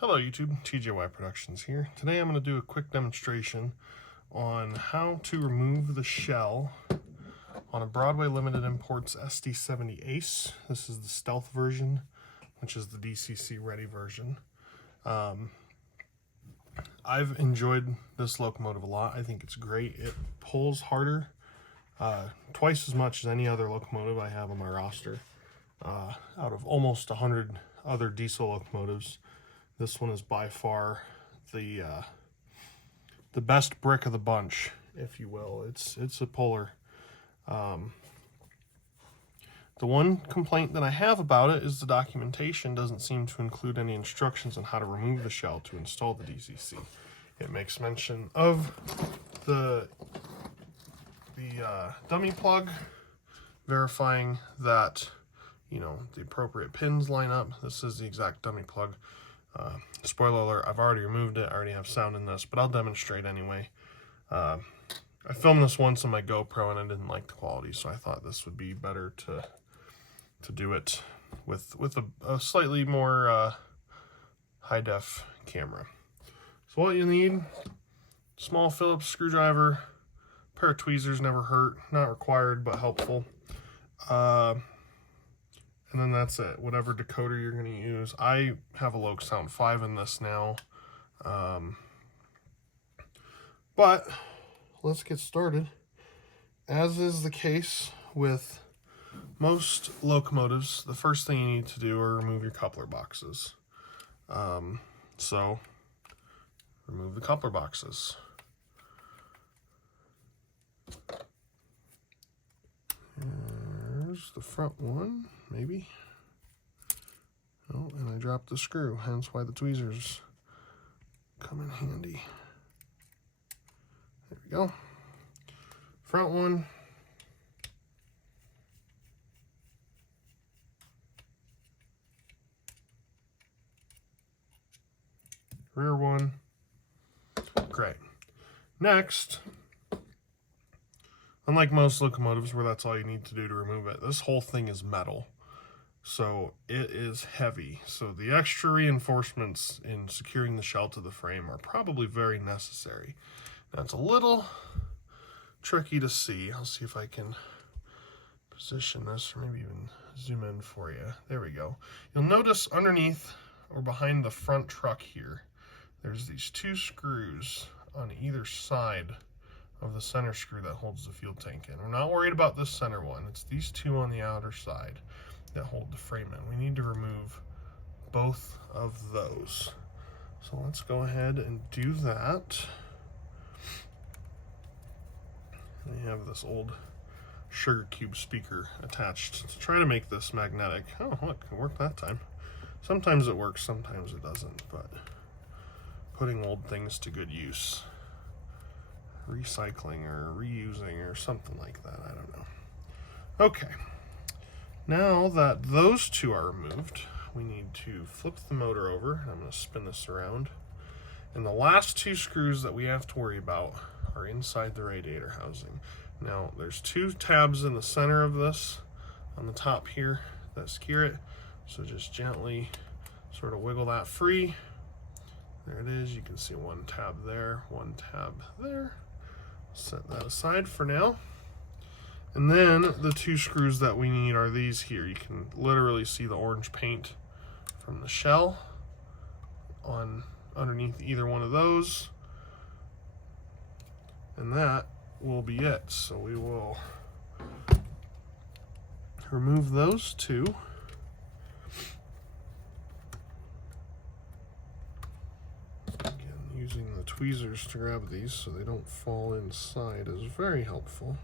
Hello YouTube, TJY Productions here. Today I'm going to do a quick demonstration on how to remove the shell on a Broadway Limited Imports SD70ACe. This is the stealth version, which is the DCC ready version. I've enjoyed this locomotive a lot. I think it's great. It pulls harder, twice as much as any other locomotive I have on my roster. Out of almost 100 other diesel locomotives, this one is by far the best brick of the bunch, if you will. It's a puller. The one complaint that I have about it is the documentation doesn't seem to include any instructions on how to remove the shell to install the DCC. It makes mention of the dummy plug, verifying that the appropriate pins line up. This is the exact dummy plug. Spoiler alert, I've already removed it. I already have sound in this, but I'll demonstrate anyway. I filmed this once on my GoPro and I didn't like the quality, so I thought this would be better to do it with a slightly more high def camera. So what you need: small Phillips screwdriver, pair of tweezers, never hurt, not required but helpful. And then that's it. Whatever decoder you're going to use. I have a Loc Sound 5 in this now. But let's get started. As is the case with most locomotives, the first thing you need to do are remove your coupler boxes. So remove the coupler boxes. There's the front one, maybe. Oh, and I dropped the screw, hence why the tweezers come in handy. There we go. Front one. Rear one. Great. Next, unlike most locomotives where that's all you need to do to remove it, this whole thing is metal. So it is heavy. So the extra reinforcements in securing the shell to the frame are probably very necessary. Now it's a little tricky to see. I'll see if I can position this or maybe even zoom in for you. There we go. You'll notice underneath or behind the front truck here, there's these two screws on either side of the center screw that holds the fuel tank in. We're not worried about this center one. It's these two on the outer side that hold the frame in. We need to remove both of those. So let's go ahead and do that. We have this old sugar cube speaker attached to try to make this magnetic. Oh, look, it worked that time. Sometimes it works, sometimes it doesn't, but putting old things to good use. Recycling or reusing or something like that, I don't know. Okay, now that those two are removed, we need to flip the motor over. I'm going to spin this around, and the last two screws that we have to worry about are inside the radiator housing. Now there's two tabs in the center of this on the top here that secure it, so just gently sort of wiggle that free. There it is. You can see one tab there, one tab there. Set that aside for now. And then the two screws that we need are these here. You can literally see the orange paint from the shell on underneath either one of those. And that will be it. So we will remove those two. Using the tweezers to grab these so they don't fall inside is very helpful.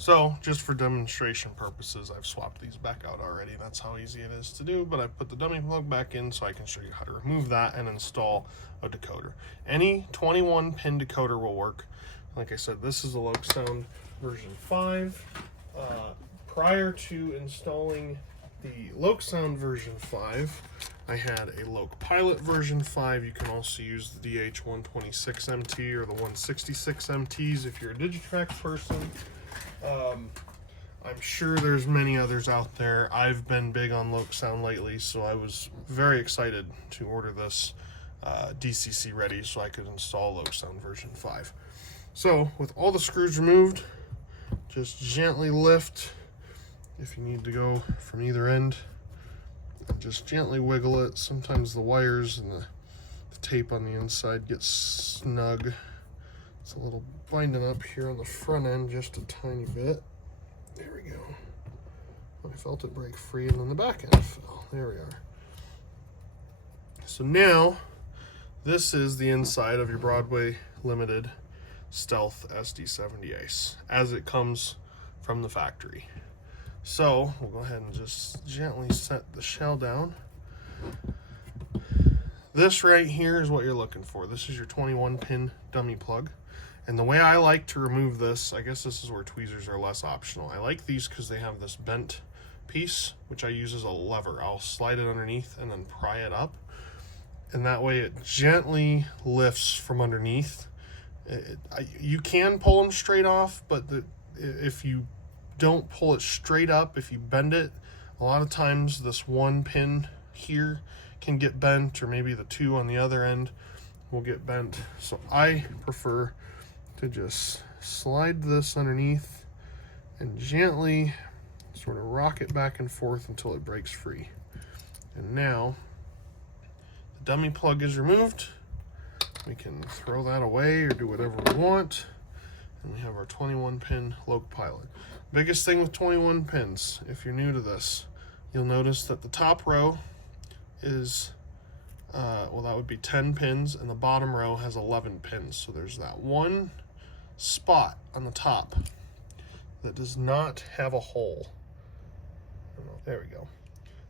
So, just for demonstration purposes, I've swapped these back out already. That's how easy it is to do, but I put the dummy plug back in so I can show you how to remove that and install a decoder. Any 21 pin decoder will work. Like I said, this is a Loc Sound version 5. prior to installing the Loc-Sound version 5, I had a Loc-Pilot version 5. You can also use the DH126MT or the 166MTs if you're a Digitrax person. I'm sure there's many others out there. I've been big on Loc-Sound lately, so I was very excited to order this DCC ready so I could install Loc-Sound version 5. So with all the screws removed, just gently lift if you need to go from either end. Just gently wiggle it. Sometimes the wires and the tape on the inside get snug. It's a little binding up here on the front end just a tiny bit. There we go. I felt it break free, and then the back end fell. There we are. So now, this is the inside of your Broadway Limited Stealth SD70ACe as it comes from the factory. So we'll go ahead and just gently set the shell down. This right here is what you're looking for. This is your 21-pin dummy plug. And the way I like to remove this, I guess this is where tweezers are less optional. I like these because they have this bent piece, which I use as a lever. I'll slide it underneath and then pry it up. And that way it gently lifts from underneath. You can pull them straight off, but if you don't pull it straight up, if you bend it, a lot of times this one pin here can get bent, or maybe the two on the other end will get bent. So I prefer to just slide this underneath and gently sort of rock it back and forth until it breaks free. And now the dummy plug is removed. We can throw that away or do whatever we want. And we have our 21-pin Loc-Pilot. Biggest thing with 21 pins, if you're new to this, you'll notice that the top row is, well, that would be 10 pins, and the bottom row has 11 pins. So there's that one spot on the top that does not have a hole. There we go.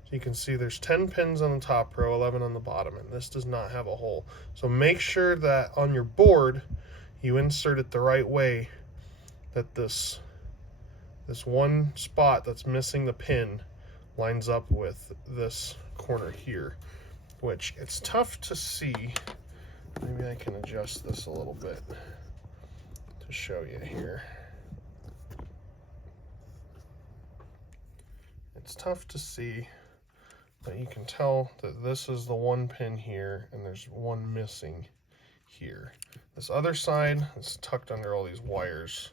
So you can see there's 10 pins on the top row, 11 on the bottom, and this does not have a hole. So make sure that on your board, you insert it the right way, that this one spot that's missing the pin lines up with this corner here, which it's tough to see. Maybe I can adjust this a little bit to show you here. It's tough to see, but you can tell that this is the one pin here and there's one missing here. This other side is tucked under all these wires,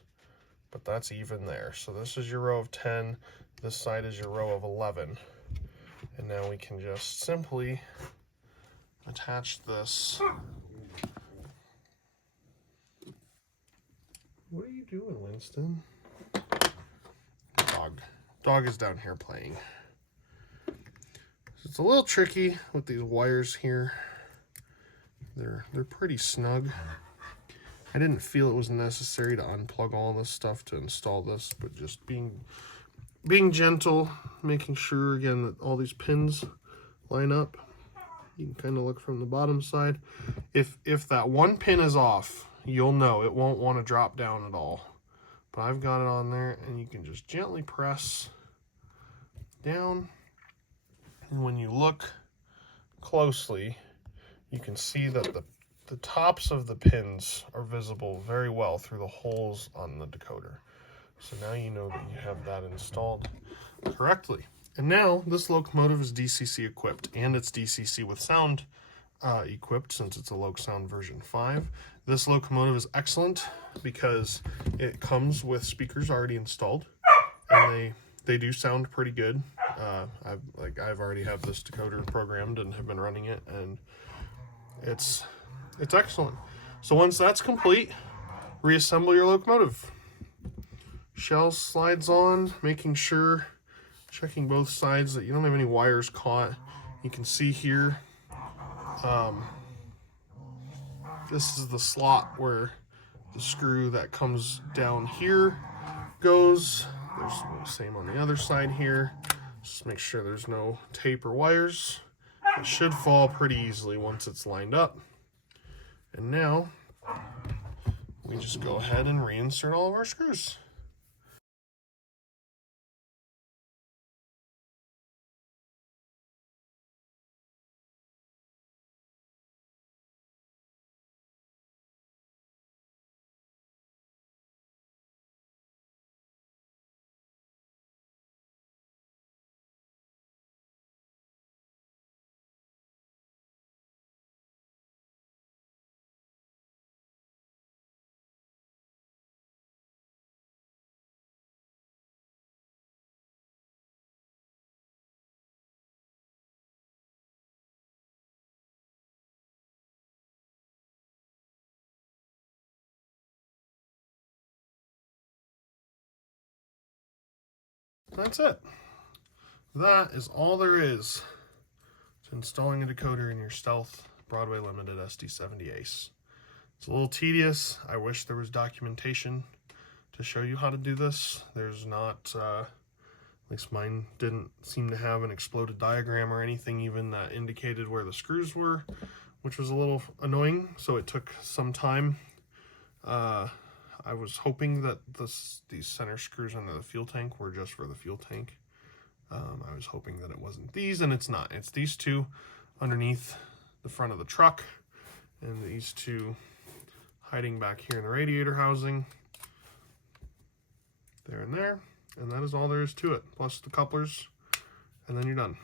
but that's even there. So this is your row of 10, this side is your row of 11. And now we can just simply attach this. What are you doing, Winston? Dog is down here playing. So it's a little tricky with these wires here. They're pretty snug. I didn't feel it was necessary to unplug all this stuff to install this, but just being gentle, making sure again that all these pins line up. You can kind of look from the bottom side. If that one pin is off, you'll know it won't want to drop down at all. But I've got it on there, and you can just gently press down. And when you look closely, you can see that the tops of the pins are visible very well through the holes on the decoder. So now you know that you have that installed correctly. And now this locomotive is DCC equipped, and it's DCC with sound equipped since it's a Loc-Sound version 5. This locomotive is excellent because it comes with speakers already installed, and they do sound pretty good. I've already have this decoder programmed and have been running it, and it's excellent. So once that's complete, reassemble your locomotive. Shell slides on, making sure, checking both sides that you don't have any wires caught. You can see here, this is the slot where the screw that comes down here goes. There's the same on the other side here. Just make sure there's no tape or wires. It should fall pretty easily once it's lined up. And now we just go ahead and reinsert all of our screws. that's it. That is all there is to installing a decoder in your Stealth Broadway Limited SD70ACe. It's a little tedious. I wish there was documentation to show you how to do this. There's not, at least mine didn't seem to have an exploded diagram or anything even that indicated where the screws were, which was a little annoying, so it took some time. I was hoping that these center screws under the fuel tank were just for the fuel tank. I was hoping that it wasn't these, and it's not. It's these two underneath the front of the truck, and these two hiding back here in the radiator housing. There and there, and that is all there is to it, plus the couplers, and then you're done.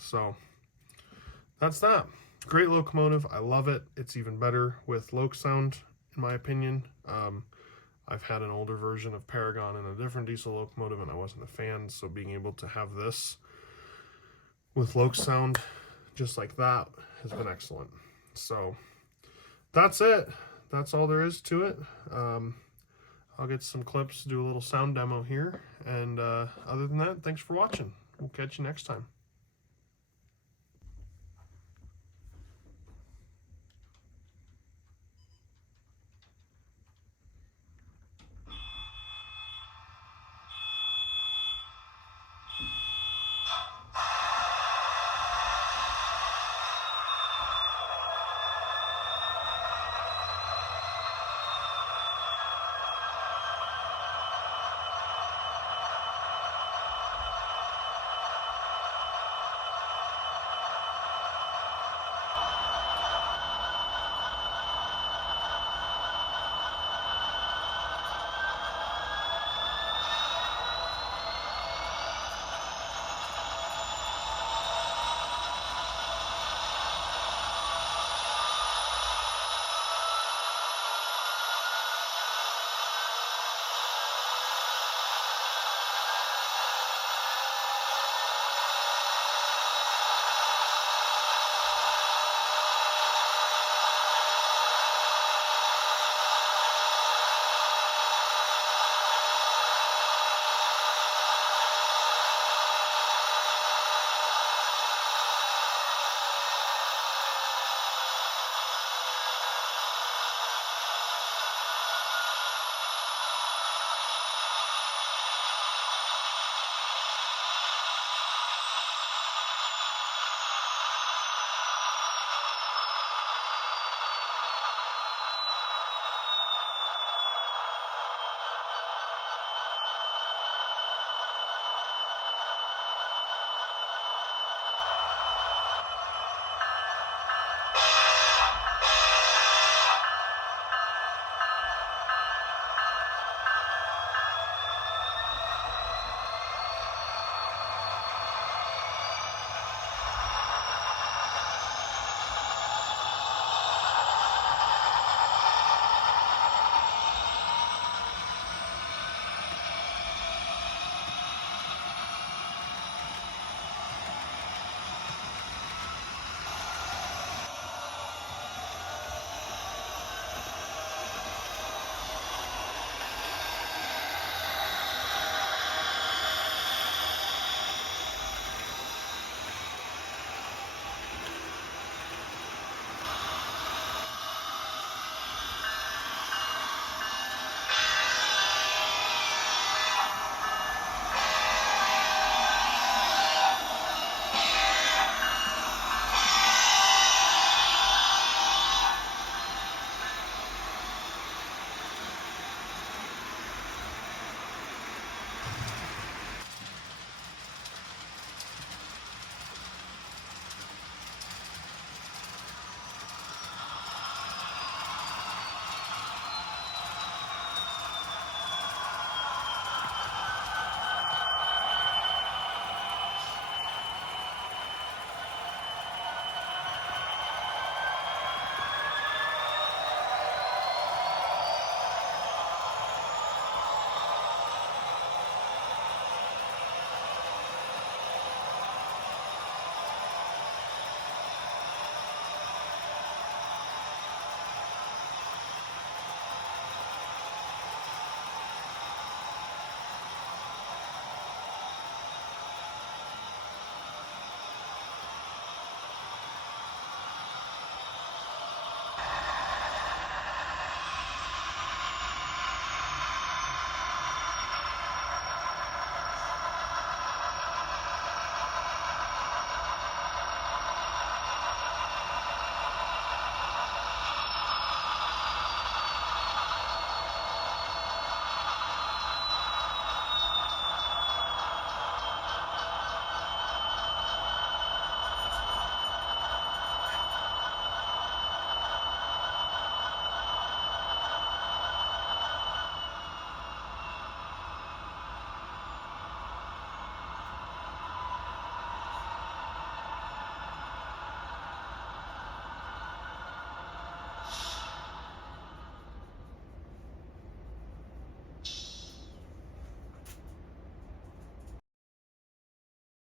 So that's that. Great locomotive. I love it. It's even better with loc sound, in my opinion. I've had an older version of Paragon in a different diesel locomotive, and I wasn't a fan, so being able to have this with loc sound just like that has been excellent. So that's it. That's all there is to it. I'll get some clips, do a little sound demo here, and other than that, thanks for watching. We'll catch you next time.